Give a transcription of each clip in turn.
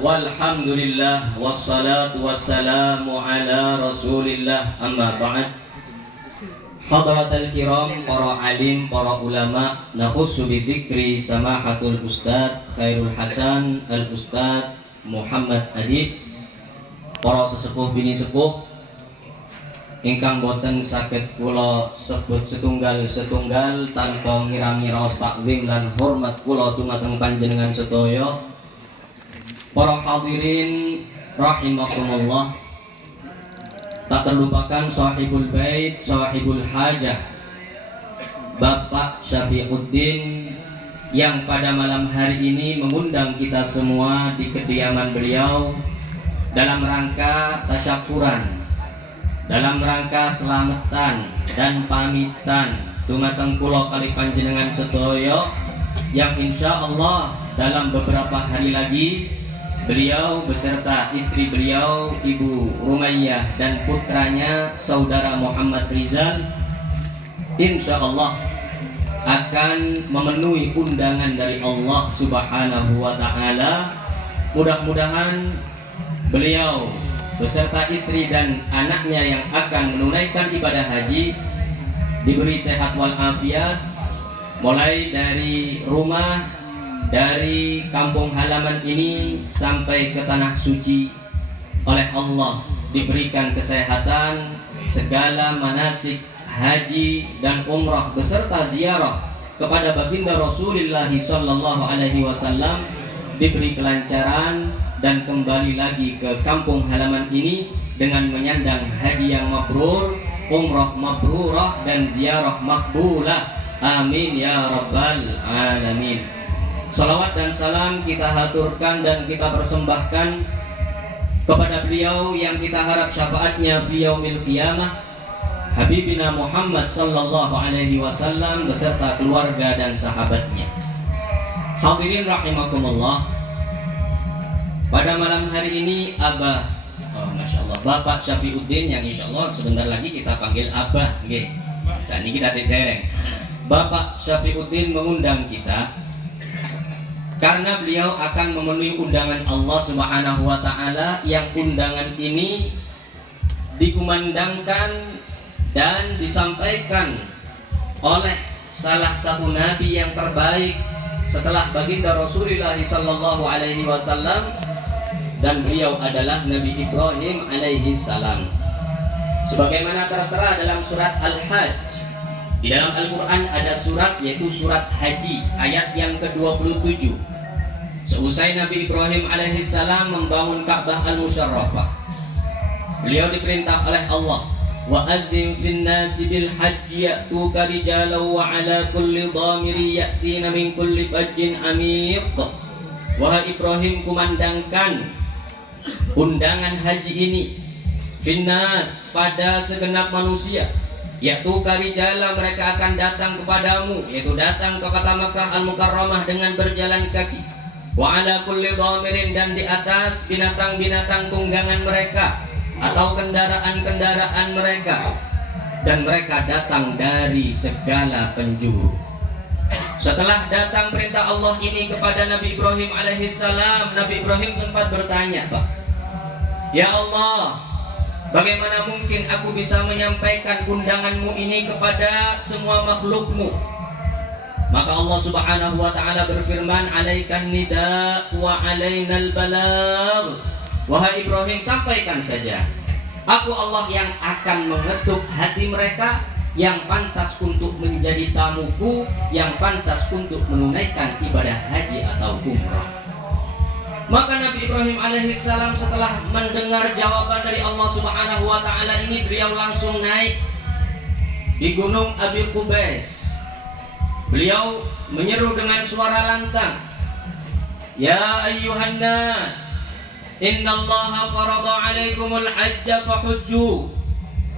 walhamdulillah wassalatu wassalamu ala rasulillah amma ba'd. Hadratul kiram, para alim, para ulama, nakhussu bidzikri samahatul ustad Khairul Hasan al Ustad Muhammad Adib, para sesepuh bini sepuh ingkang boten saged kula sebut setunggal tanpa ngira-ngira takzim lan hormat kula dumateng panjenengan sedaya. Para hadirin rahimakumullah, tak terlupakan sahibul bait, sahibul hajah, Bapak Syafiuddin yang pada malam hari ini mengundang kita semua di kediaman beliau dalam rangka tasyakuran, dalam rangka selamatan dan pamitan dumateng kula kali panjenengan sedaya yang insyaallah dalam beberapa hari lagi beliau beserta istri beliau Ibu Rumayyah dan putranya Saudara Muhammad Rizal insyaallah akan memenuhi undangan dari Allah Subhanahu wa taala. Mudah-mudahan beliau beserta istri dan anaknya yang akan menunaikan ibadah haji diberi sehat walafiat, mulai dari rumah, dari kampung halaman ini sampai ke tanah suci oleh Allah diberikan kesehatan, segala manasik haji dan umrah beserta ziarah kepada baginda Rasulullah sallallahu alaihi wasallam diberi kelancaran dan kembali lagi ke kampung halaman ini dengan menyandang haji yang mabrur, umrah mabrurah dan ziarah makbulah. Amin ya rabbal alamin. Salawat dan salam kita haturkan dan kita persembahkan kepada beliau yang kita harap syafaatnya fi yaumil qiyamah, Habibina Muhammad sallallahu alaihi wasallam beserta keluarga dan sahabatnya. Hadirin rahimakumullah, pada malam hari ini Abah, Masya Allah, Bapak Syafiuddin yang insya Allah sebentar lagi kita panggil Abah, nggih. Saat ini kita sedereng. Bapak Syafiuddin mengundang kita karena beliau akan memenuhi undangan Allah Subhanahu wa taala yang undangan ini dikumandangkan dan disampaikan oleh salah satu nabi yang terbaik setelah baginda Rasulullah sallallahu alaihi wasallam, dan beliau adalah Nabi Ibrahim alaihi salam. Sebagaimana tertera dalam surat Al-Hajj, di dalam Al-Qur'an ada surat yaitu surat Haji ayat yang ke-27. Seusai Nabi Ibrahim alaihissalam membangun Ka'bah al-Musyarrafah, beliau diperintah oleh Allah, wa adzim fin nasi bil hajji ya'tuka rijalan wa ala kulli dhamiri ya'tina min kulli fajjin amiq. Wahai Ibrahim, kumandangkan undangan haji ini finnas, pada segenap manusia, ya'tuka rijalan, mereka akan datang kepadamu, yaitu datang ke kota Makkah al-Mukarramah dengan berjalan kaki, wa ala kulli dhamirin, dan di atas binatang-binatang tunggangan mereka atau kendaraan-kendaraan mereka, dan mereka datang dari segala penjuru. Setelah datang perintah Allah ini kepada Nabi Ibrahim alaihissalam, Nabi Ibrahim sempat bertanya, Pak, ya Allah, bagaimana mungkin aku bisa menyampaikan undanganmu ini kepada semua makhlukmu? Maka Allah Subhanahu wa taala berfirman, alaikan nida wa alainal balagh. Wahai Ibrahim, sampaikan saja. Aku Allah yang akan mengetuk hati mereka yang pantas untuk menjadi tamuku, yang pantas untuk menunaikan ibadah haji atau umrah. Maka Nabi Ibrahim alaihissalam setelah mendengar jawaban dari Allah Subhanahu wa taala ini, beliau langsung naik di gunung Abi Qubais. Beliau menyeru dengan suara lantang, ya ayyuhan nas, innallaha farada alaikumul hajja fahujju.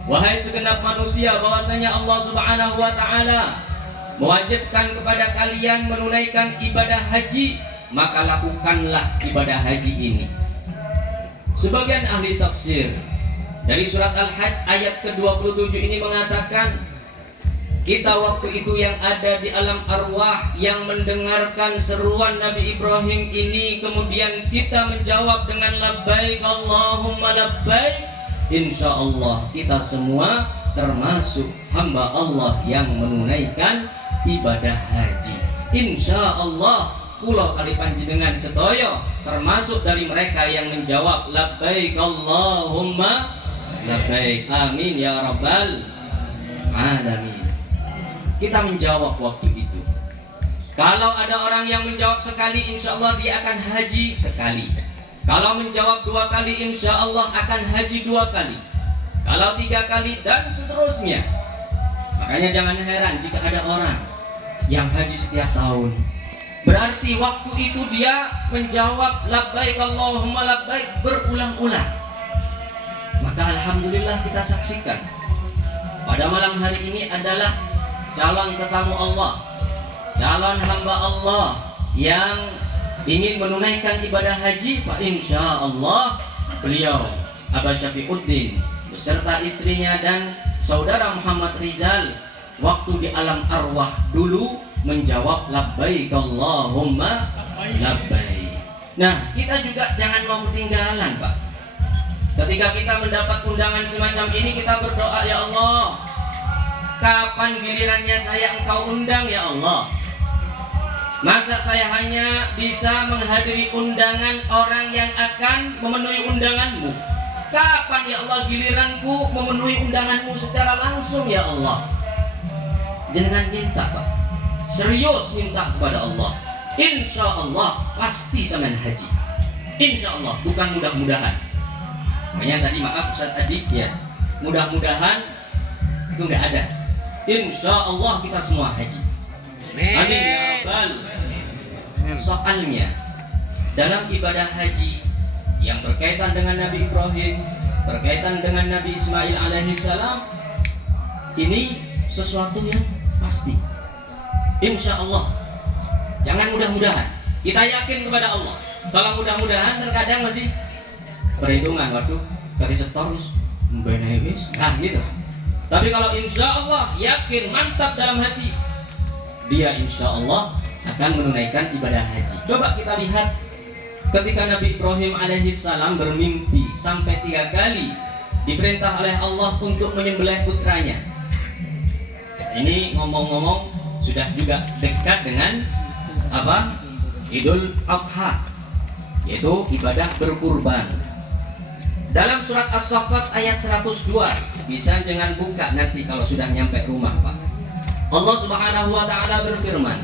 Wahai segenap manusia, bahwasanya Allah Subhanahu wa taala mewajibkan kepada kalian menunaikan ibadah haji, maka lakukanlah ibadah haji ini. Sebagian ahli tafsir dari surat Al-Hajj ayat ke-27 ini mengatakan, Kita waktu itu yang ada di alam arwah, yang mendengarkan seruan Nabi Ibrahim ini, kemudian kita menjawab dengan labbaik Allahumma labbaik, insya Allah kita semua termasuk hamba Allah yang menunaikan ibadah haji. Insya Allah kula kali panjenengan sedaya termasuk dari mereka yang menjawab labbaik Allahumma labbaik, amin ya rabbal alamin. Kita menjawab waktu itu. Kalau ada orang yang menjawab sekali, insya Allah dia akan haji sekali. Kalau menjawab 2 kali, insya Allah akan haji 2 kali. Kalau 3 kali dan seterusnya. Makanya jangan heran jika ada orang yang haji setiap tahun. Berarti waktu itu dia menjawab labbaik Allahumma labbaik berulang-ulang. Maka alhamdulillah kita saksikan pada malam hari ini adalah calon tetamu Allah, calon hamba Allah yang ingin menunaikan ibadah haji. Fa insya Allah beliau Abah Syafiuddin beserta istrinya dan saudara Muhammad Rizal waktu di alam arwah dulu menjawab labbaik Allahumma labbaik. Nah, kita juga jangan mau ketinggalan, Pak. Ketika kita mendapat undangan semacam ini, kita berdoa, ya Allah, kapan gilirannya saya Engkau undang ya Allah? Masa saya hanya bisa menghadiri undangan orang yang akan memenuhi undanganmu? Kapan ya Allah giliranku memenuhi undanganmu secara langsung ya Allah? Jangan minta, Pak. Serius minta kepada Allah. Insya Allah pasti sampean haji. Insya Allah, bukan mudah-mudahan. Makanya tadi maaf Ustaz Adik ya, mudah-mudahan itu nggak ada. Insya Allah kita semua haji. Amin ya rabbal. Soalnya dalam ibadah haji yang berkaitan dengan Nabi Ibrahim, berkaitan dengan Nabi Ismail alaihissalam, ini sesuatu yang pasti. Insya Allah. Jangan mudah-mudahan. Kita yakin kepada Allah. Kalau mudah-mudahan terkadang masih perhitungan, waduh, kali setorus, benefis, nah gitu. Tapi kalau insya Allah yakin, mantap dalam hati, dia insya Allah akan menunaikan ibadah haji. Coba kita lihat ketika Nabi Ibrahim alaihissalam bermimpi sampai 3 kali diperintah oleh Allah untuk menyembelih putranya. Ini ngomong-ngomong sudah juga dekat dengan apa? Idul Adha, yaitu ibadah berkurban. Dalam surat As-Saffat ayat 102, bisa jangan buka nanti kalau sudah nyampe rumah, Pak. Allah Subhanahu wa taala berfirman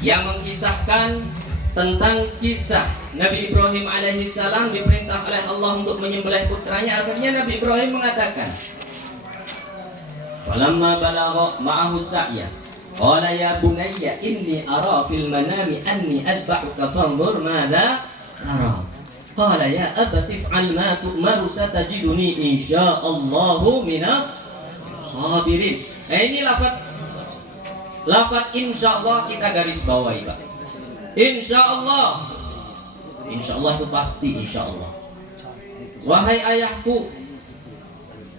yang mengisahkan tentang kisah Nabi Ibrahim alaihissalam diperintah oleh Allah untuk menyembelih putranya. Akhirnya Nabi Ibrahim mengatakan, "Falamma balagha ma'ahu sa'ya, qala ya bunayya inni ara fil manami anni adba'uka fanzur madza tara." Qala ya abati if'al ma tu'maru satajiduni insyaallahu minas sabirin. Ini lafaz insyaallah kita garis bawahi, Pak. Insyaallah. Insyaallah itu pasti insyaallah. Wahai ayahku,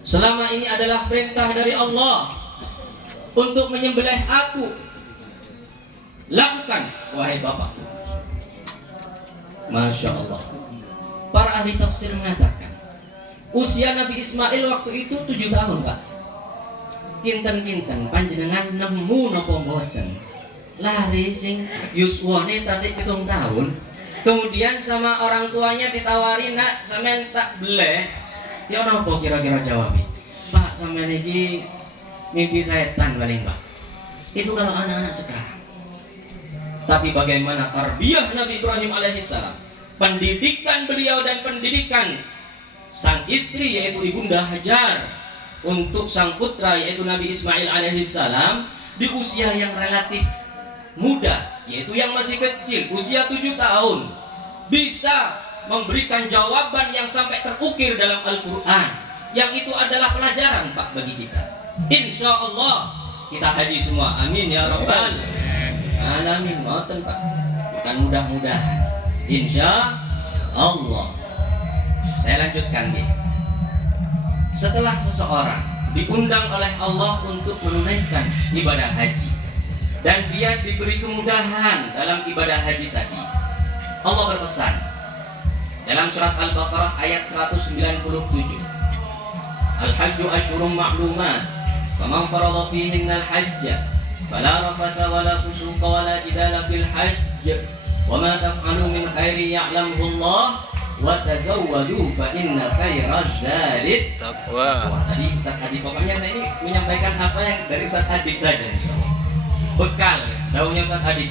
selama ini adalah perintah dari Allah untuk menyembelih aku. Lakukan, wahai bapak. Masya Allah. Para ahli tafsir mengatakan usia Nabi Ismail waktu itu 7 tahun, Pak. Kinten-kinten panjenengan nemu napa mboten? Lari sing yuswane tasik 7 tahun. Kemudian sama orang tuanya ditawari, "Nak, sampean tak beleh." Ya napa kira-kira jawabnya? "Pak, sampean iki mimpi setan paling, Pak." Itu kalau anak-anak sekarang. Tapi bagaimana tarbiyah Nabi Ibrahim alaihissalam? Pendidikan beliau dan pendidikan sang istri yaitu Ibunda Hajar untuk sang putra yaitu Nabi Ismail alaihissalam di usia yang relatif muda, yaitu yang masih kecil, usia 7 tahun, bisa memberikan jawaban yang sampai terukir dalam Al-Quran, yang itu adalah pelajaran, Pak, bagi kita. Insya Allah kita haji semua, amin ya rabbal alamin. Ngoten, Pak, bukan mudah-mudahan. Insya Allah. Saya lanjutkan nih. Setelah seseorang diundang oleh Allah untuk menunaikan ibadah haji dan dia diberi kemudahan dalam ibadah haji tadi, Allah berpesan dalam surat Al-Baqarah ayat 197, Al-Hajju asyhurun ma'lumat, faman farada fihinna al-hajja fala rafatha wala fusuqa wala jidala fil hajj wa ma taf'alu min khairin ya'lamuhu Allah wa tazawwadu fa inna khairaz zadi taqwa. Wah, tadi Ustaz Adik, pokoknya saya ini menyampaikan apa yang dari Ustaz Adik saja insyaallah. Bekal daunnya Ustaz Adik.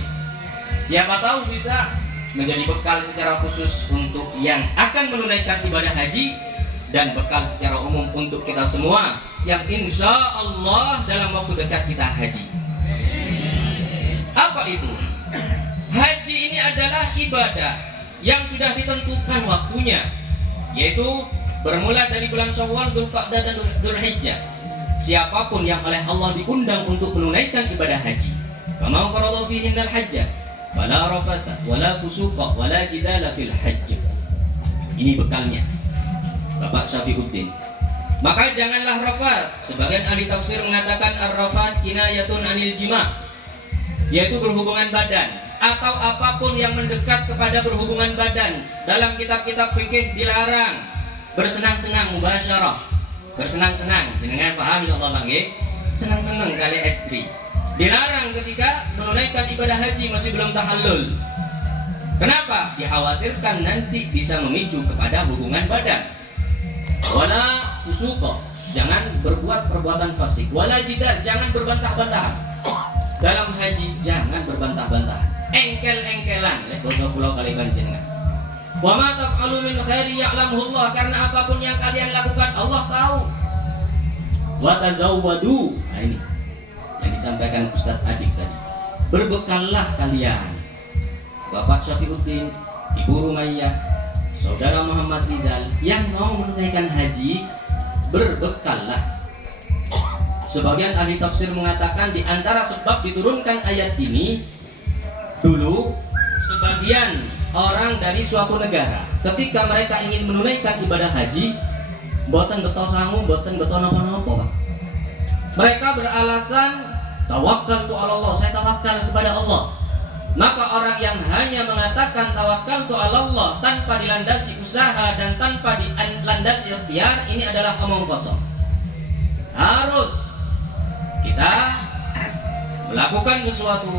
Siapa tahu bisa menjadi bekal secara khusus untuk yang akan menunaikan ibadah haji dan bekal secara umum untuk kita semua yang insya Allah dalam waktu dekat kita haji. Apa itu? Haji ini adalah ibadah yang sudah ditentukan waktunya, yaitu bermula dari bulan Syawal, Dzulqa'dah dan Dzulhijjah. Siapapun yang oleh Allah diundang untuk menunaikan ibadah haji, faman farada fihinna al-hajja fala rafatha wala fusuqa wala jidala fil hajj. Ini bekalnya Bapak Syafiuddin. Maka janganlah rafat. Sebagian ahli tafsir mengatakan ar-rafat kinayatun anil jima', yaitu berhubungan badan atau apapun yang mendekat kepada berhubungan badan. Dalam kitab-kitab fikih dilarang bersenang-senang, mubasyarah, bersenang-senang. Jenengan paham insyaallah nggih? Senang-senang kali istri. Dilarang ketika menunaikan ibadah haji masih belum tahallul. Kenapa? Dikhawatirkan nanti bisa memicu kepada hubungan badan. Wala fusuqa, jangan berbuat perbuatan fasik. Wala jidal, jangan berbantah-bantahan. Dalam haji jangan berbantah-bantahan. Engkel-engkelan, lek basa kula kali panjenengan. Wa ma taf'alu min khairi ya'lamuhu Allah, karena apapun yang kalian lakukan Allah tahu. Wa tazawwadu. Nah ini yang disampaikan Ustaz Adik tadi. Berbekallah kalian. Bapak Syafiuddin, Ibu Rumayyah, Saudara Muhammad Rizal yang mau menunaikan haji, berbekallah. Sebagian ahli tafsir mengatakan di antara sebab diturunkan ayat ini, dulu sebagian orang dari suatu negara ketika mereka ingin menunaikan ibadah haji, boten betul sangu, boten betul napa-napa, Pak. Mereka beralasan tawakkaltu 'ala Allah, saya tawakal kepada Allah. Maka orang yang hanya mengatakan tawakkaltu 'ala Allah tanpa dilandasi usaha dan tanpa dilandasi ikhtiar, ini adalah omong kosong. Harus kita melakukan sesuatu,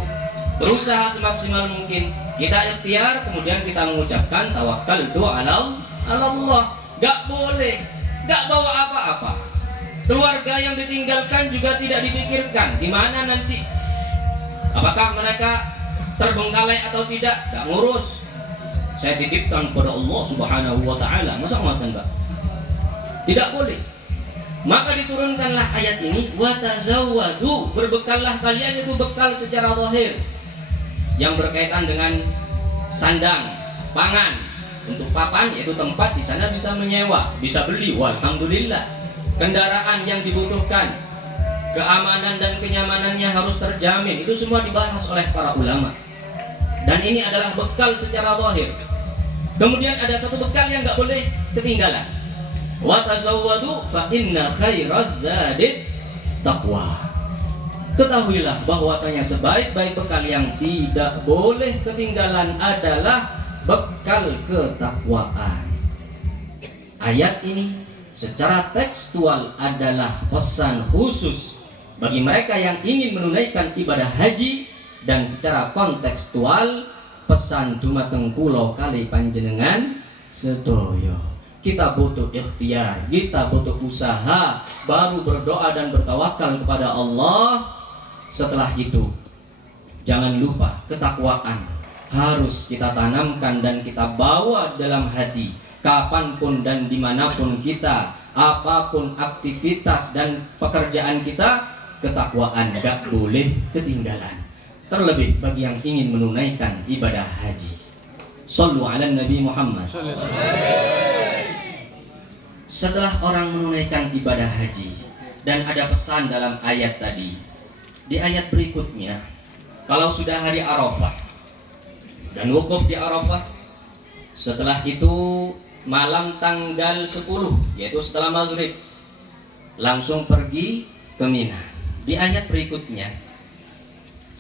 berusaha semaksimal mungkin, kita ikhtiar, kemudian kita mengucapkan tawakkaltu 'ala Allah. Gak boleh, gak bawa apa-apa. Keluarga yang ditinggalkan juga tidak dipikirkan di mana nanti, apakah mereka terbengkalai atau tidak, gak ngurus. Saya titipkan kepada Allah Subhanahu wa taala. Masa ngoten, Pak? Tidak boleh. Maka diturunkanlah ayat ini, wa tazawwadu, berbekallah kalian, itu bekal secara zahir yang berkaitan dengan sandang, pangan, untuk papan yaitu tempat di sana bisa menyewa, bisa beli, walhamdulillah. Kendaraan yang dibutuhkan, keamanan dan kenyamanannya harus terjamin, itu semua dibahas oleh para ulama. Dan ini adalah bekal secara zahir. Kemudian ada satu bekal yang nggak boleh ketinggalan. Wa tazawwadu fa inna khairaz zadi taqwa. Ketahuilah bahwasanya sebaik-baik bekal yang tidak boleh ketinggalan adalah bekal ketakwaan. Ayat ini secara tekstual adalah pesan khusus bagi mereka yang ingin menunaikan ibadah haji, dan secara kontekstual pesan dumateng kula kali panjenengan sedaya. Kita butuh ikhtiar, kita butuh usaha, baru berdoa dan bertawakal kepada Allah. Setelah itu jangan lupa ketakwaan harus kita tanamkan dan kita bawa dalam hati. Kapanpun dan dimanapun kita, apapun aktivitas dan pekerjaan kita, ketakwaan gak boleh ketinggalan. Terlebih bagi yang ingin menunaikan ibadah haji. Shallu ala Nabi Muhammad. Setelah orang menunaikan ibadah haji, dan ada pesan dalam ayat tadi, di ayat berikutnya, kalau sudah hari Arafah dan wukuf di Arafah, setelah itu malam tanggal 10, yaitu setelah maghrib, langsung pergi ke Mina. Di ayat berikutnya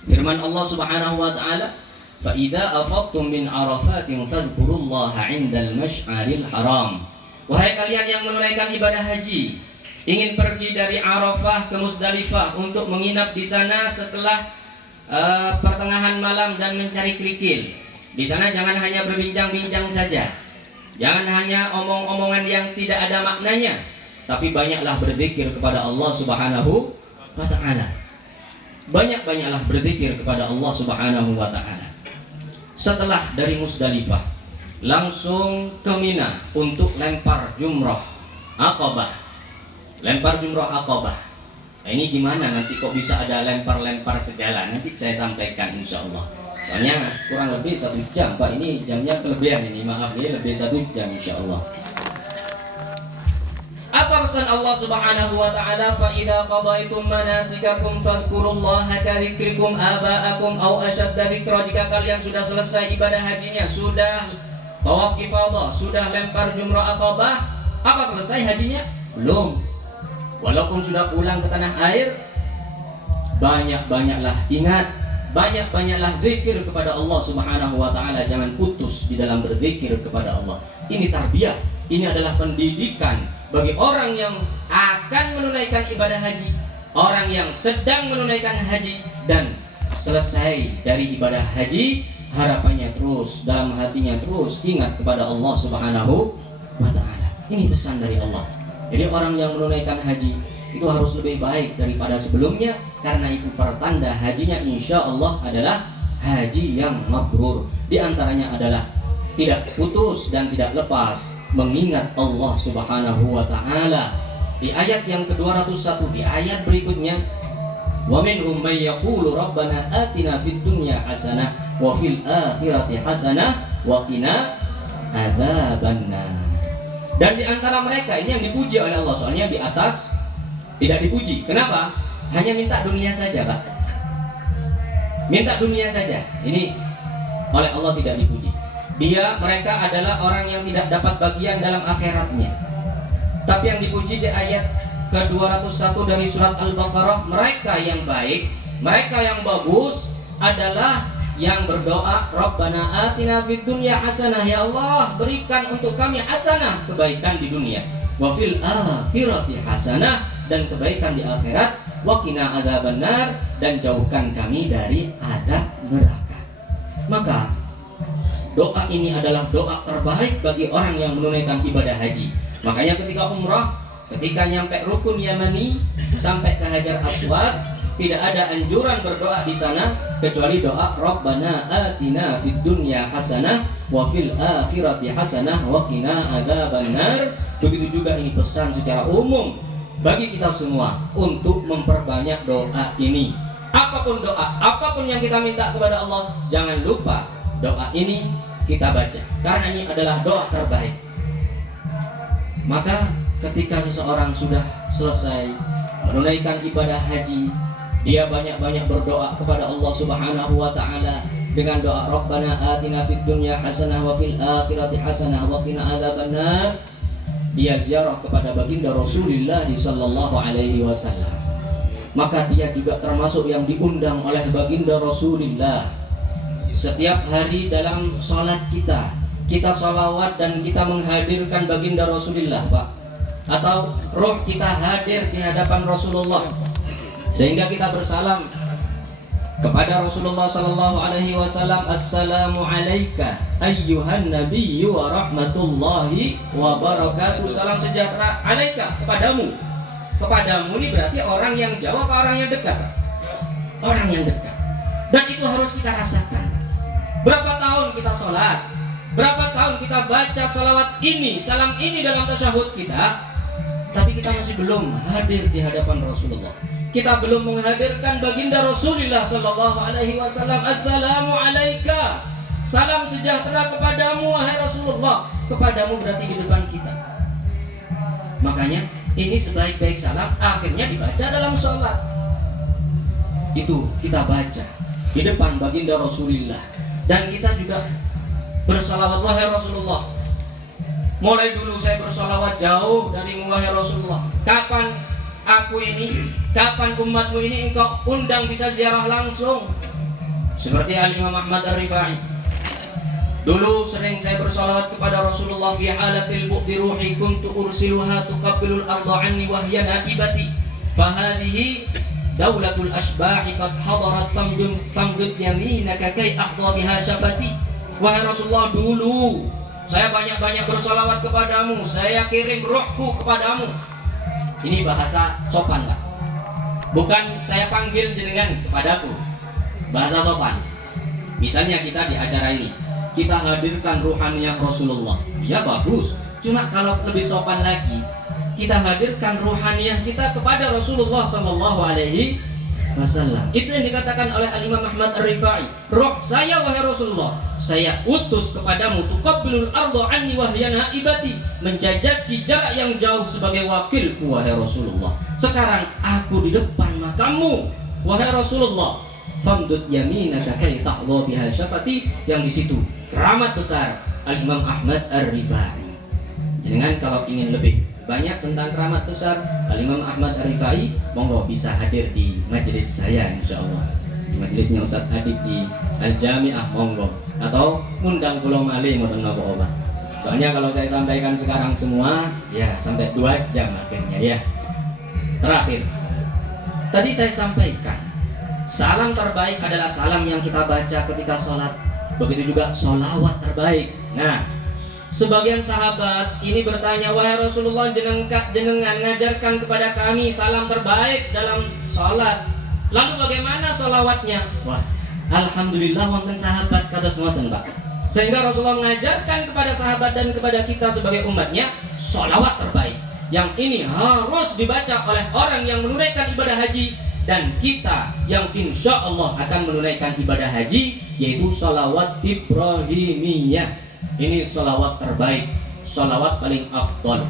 firman Allah Subhanahu wa taala, "Fa idza afadtum min Arafatin fadhkurullaha 'indal masy'aril haram." Wahai kalian yang menunaikan ibadah haji, ingin pergi dari Arafah ke Musdalifah untuk menginap di sana setelah pertengahan malam dan mencari kerikil. Di sana jangan hanya berbincang-bincang saja. Jangan hanya omong-omongan yang tidak ada maknanya, tapi banyaklah berzikir kepada Allah Subhanahu wa taala. Banyak-banyaklah berzikir kepada Allah Subhanahu wa taala. Setelah dari Musdalifah, langsung ke Mina untuk lempar jumrah Aqabah. Lempar jumrah Aqabah. Nah, ini gimana nanti kok bisa ada lempar-lempar segala? Nanti saya sampaikan insyaallah. Soalnya kurang lebih 1 jam, Pak. Ini jamnya kelebihan ini, maaf ya, lebih 1 jam insyaallah. Apa pesan Allah Subhanahu wa taala? Fa idza qadaitum manasikakum fadhkurullaha kadzikrikum aba'akum aw ashadda dzikra. Jika kalian sudah selesai ibadah hajinya, sudah tawaf ifadah, sudah lempar jumrah Aqabah, apa selesai hajinya? Belum. Walaupun sudah pulang ke tanah air, banyak-banyaklah ingat, banyak-banyaklah zikir kepada Allah Subhanahu wa taala. Jangan putus di dalam berzikir kepada Allah. Ini tarbiyah, ini adalah pendidikan bagi orang yang akan menunaikan ibadah haji, orang yang sedang menunaikan haji dan selesai dari ibadah haji, harapannya terus dalam hatinya terus ingat kepada Allah Subhanahu wa taala. Ini pesan dari Allah. Jadi orang yang menunaikan haji itu harus lebih baik daripada sebelumnya, karena itu pertanda hajinya insya Allah adalah haji yang mabrur. Di antaranya adalah tidak putus dan tidak lepas mengingat Allah Subhanahu wa taala. Di ayat yang ke-201, di ayat berikutnya, wa minhum may yaqulu rabbana atina fid dunya hasanah wa fil akhirati hasanah wa qina adzabannar. Dan di antara mereka ini yang dipuji oleh Allah, soalnya di atas tidak dipuji. Kenapa? Hanya minta dunia saja, Pak. Minta dunia saja. Ini oleh Allah tidak dipuji. Mereka adalah orang yang tidak dapat bagian dalam akhiratnya. Tapi yang dipuji di ayat ke-201 dari surat Al-Baqarah, mereka yang baik, mereka yang bagus adalah yang berdoa, Rabbana atina fid dunya hasanah, ya Allah berikan untuk kami hasanah, kebaikan di dunia, wa fil akhirati hasanah, dan kebaikan di akhirat, wa qina adzabannar, dan jauhkan kami dari azab neraka. Maka doa ini adalah doa terbaik bagi orang yang menunaikan ibadah haji. Makanya ketika umrah, ketika nyampe rukun Yamani sampai ke Hajar Aswad, tidak ada anjuran berdoa di sana kecuali doa Rabbana atina fid dunya hasanah wa fil akhirati hasanah wa qina adzabannar. Begitu juga ini pesan secara umum bagi kita semua untuk memperbanyak doa ini. Apapun doa, apapun yang kita minta kepada Allah, jangan lupa doa ini kita baca, karena ini adalah doa terbaik. Maka ketika seseorang sudah selesai menunaikan ibadah haji, dia banyak-banyak berdoa kepada Allah Subhanahu wa taala dengan doa Rabbana atina fid dunya hasanah wa fil akhirati hasanah wa qina adzabannar. Dia ziarah kepada baginda Rasulullah sallallahu alaihi wasallam. Maka dia juga termasuk yang diundang oleh baginda Rasulullah. Setiap hari dalam salat kita salawat dan kita menghadirkan baginda Rasulullah, Pak. Atau roh kita hadir di hadapan Rasulullah, sehingga kita bersalam kepada Rasulullah sallallahu alaihi wasallam, assalamu alayka ayyuhan nabiyyu wa rahmatullahi wa barakatuh. Salam sejahtera alaika, kepadamu. Kepadamu ini berarti orang yang jauh apa orang yang dekat? Orang yang dekat. Dan itu harus kita rasakan. Berapa tahun kita sholat, berapa tahun kita baca salawat ini, salam ini dalam tasyahud kita, tapi kita masih belum hadir di hadapan Rasulullah. Kita belum menghadirkan baginda Rasulullah sallallahu alaihi wasallam. Assalamu alayka, salam sejahtera kepadamu wahai Rasulullah. Kepadamu berarti di depan kita. Makanya ini sebaik-baik salam akhirnya dibaca dalam sholat. Itu kita baca di depan baginda Rasulullah. Dan kita juga bersalawat, wahai Rasulullah. Mulai dulu saya bersalawat jauh dari wahai Rasulullah. Kapan aku ini, kapan umatmu ini engkau undang bisa ziarah langsung? Seperti Al-Imam Ahmad Ar-Rifai. Dulu sering saya bersolawat kepada Rasulullah fi halatil bu'di ruhi kuntu ursiluha tuqabbilul arda anni wa hiya naibati fahadihi daulatul asbahi qad hadarat famdud yaminaka kay ahdha biha syafati. Wahai Rasulullah, dulu saya banyak-banyak bersolawat kepadamu, saya kirim ruhku kepadamu. Ini bahasa sopan, Pak. Bukan saya panggil jenengan kepadaku. Bahasa sopan. Misalnya kita di acara ini, kita hadirkan ruhaniyah Rasulullah. Ya bagus. Cuma kalau lebih sopan lagi, kita hadirkan ruhaniyah kita kepada Rasulullah sallallahu alaihi wasallam. Itu yang dikatakan oleh Al-Imam Ahmad Ar-Rifai. Roh saya wahai Rasulullah, saya utus kepadamu tuqabbilul arda anni wa hiya naibati, menjajaki jarak yang jauh sebagai wakilku wahai Rasulullah. Sekarang aku di depan makamu wahai Rasulullah. Famdud yaminaka kay tahdha biha syafati, yang di situ keramat besar Al-Imam Ahmad Ar-Rifai. Jangan kalau ingin lebih banyak tentang keramat besar Al-Imam Ahmad Ar-Rifai, monggo bisa hadir di majelis saya insyaallah. Di majelisnya Ustaz Adib di Al-Jami'ah monggo, atau undang Pulau Mali ngoten napa-napa. Soalnya kalau saya sampaikan sekarang semua ya sampai 2 jam akhirnya ya. Terakhir, tadi saya sampaikan salam terbaik adalah salam yang kita baca ketika sholat. Begitu juga sholawat terbaik. Nah, sebagian sahabat ini bertanya, wahai Rasulullah, jenengan ngajarkan kepada kami salam terbaik dalam sholat. Lalu bagaimana sholawatnya? Wah, alhamdulillah wonten sahabat kados ngoten, Pak. Sehingga Rasulullah mengajarkan kepada sahabat dan kepada kita sebagai umatnya sholawat terbaik. Yang ini harus dibaca oleh orang yang menunaikan ibadah haji, dan kita yang insya Allah akan menunaikan ibadah haji, yaitu sholawat Ibrahimiyah. Ini sholawat terbaik, sholawat paling afdal.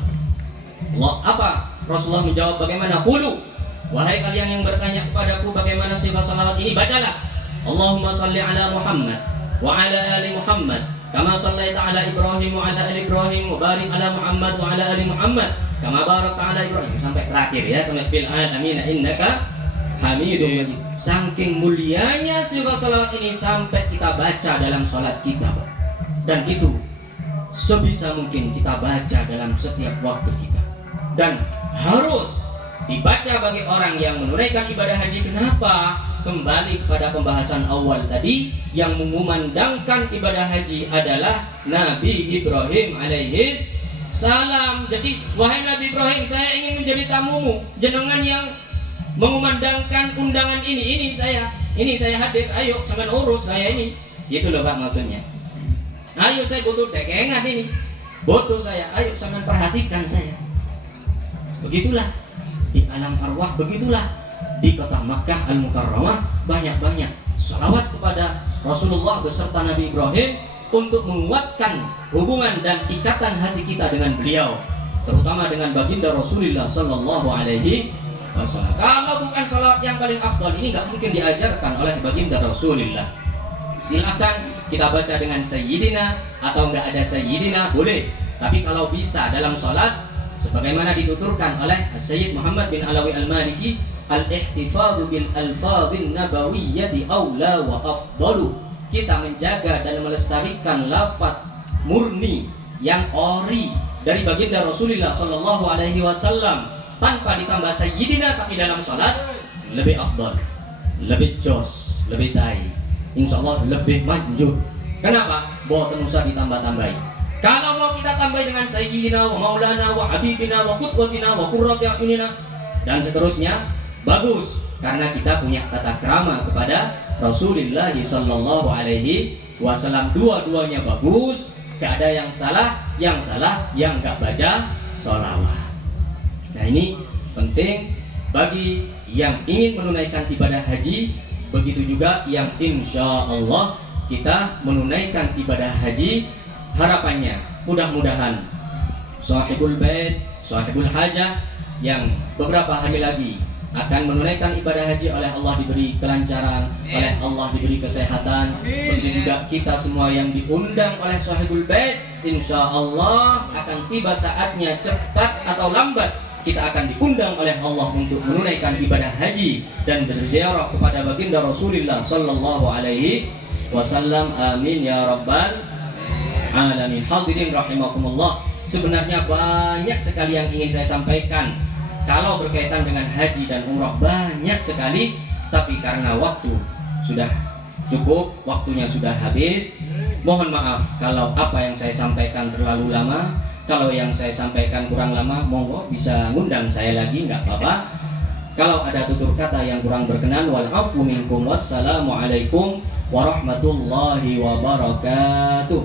Allah, apa? Rasulullah menjawab bagaimana? Qulu, wahai kalian yang bertanya kepadaku bagaimana sifat sholawat ini, bacalah Allahumma salli ala Muhammad wa ala ali Muhammad kama sallaita ala Ibrahim wa ala ali Ibrahim wa barik ala Muhammad wa ala ali Muhammad kama barakta ala Ibrahim, sampai terakhir ya, sampai fil alamin innaka Hamidum Majid. Saking mulianya sifat sholawat ini sampai kita baca dalam sholat kita, dan itu sebisa mungkin kita baca dalam setiap waktu kita, dan harus dibaca bagi orang yang menunaikan ibadah haji. Kenapa? Kembali kepada pembahasan awal tadi, yang mengumandangkan ibadah haji adalah Nabi Ibrahim alaihis salam. Jadi, wahai Nabi Ibrahim, saya ingin menjadi tamumu, jenengan yang mengumandangkan undangan ini saya hadir, ayo sampean urus saya ini, gitu loh Pak maksudnya. Ayo saya butuh dekengan ini, butuh saya, ayo sampean perhatikan saya. Begitulah di alam arwah, begitulah di kota Makkah Al-Mukarramah, banyak-banyak salawat kepada Rasulullah beserta Nabi Ibrahim untuk menguatkan hubungan dan ikatan hati kita dengan beliau, terutama dengan baginda Rasulullah sallallahu alaihi wasallam. Kalau bukan salawat yang paling afdal, ini nggak mungkin diajarkan oleh baginda Rasulullah. Silakan kita baca dengan Sayyidina, atau nggak ada Sayyidina boleh, tapi kalau bisa dalam salat sebagaimana dituturkan oleh Sayyid Muhammad bin Alawi Al-Maliki, al-ihtifadhu bil alfadhin nabawiyyati aula wa afdalu. Kita menjaga dan melestarikan lafaz murni yang ori dari baginda Rasulullah sallallahu alaihi wasallam tanpa ditambah Sayyidina, tapi dalam salat lebih afdal, lebih jos, lebih sahi, insyaallah lebih manjur. Kenapa? Boten usah ditambah-tambahi. Kalau mau kita tambah dengan Sayyidina wa Maulana wa Habibina wa Qudwatina wa Qurrati A'yunina dan seterusnya, bagus, karena kita punya tata krama kepada Rasulullah sallallahu alaihi wasallam. Dua-duanya bagus, gak ada yang salah yang gak baca sholawat. Nah, ini penting bagi yang ingin menunaikan ibadah haji, begitu juga yang insya Allah kita menunaikan ibadah haji. Harapannya mudah-mudahan sahibul bait, sahibul hajah yang beberapa hari lagi akan menunaikan ibadah haji oleh Allah diberi kelancaran, oleh Allah diberi kesehatan. Begitu juga kita semua yang diundang oleh sahibul bait, insya Allah akan tiba saatnya cepat atau lambat kita akan diundang oleh Allah untuk menunaikan ibadah haji dan berziarah kepada baginda Rasulullah sallallahu alaihi wasallam. Amin ya rabbal alamin. Hadirin rahimakumullah, sebenarnya banyak sekali yang ingin saya sampaikan kalau berkaitan dengan haji dan umrah, banyak sekali, tapi karena waktu sudah cukup, waktunya sudah habis. Mohon maaf kalau apa yang saya sampaikan terlalu lama. Kalau yang saya sampaikan kurang lama, monggo bisa ngundang saya lagi, nggak apa-apa. Kalau ada tutur kata yang kurang berkenan, wal afu minkum. Wassalamualaikum warahmatullahi wabarakatuh.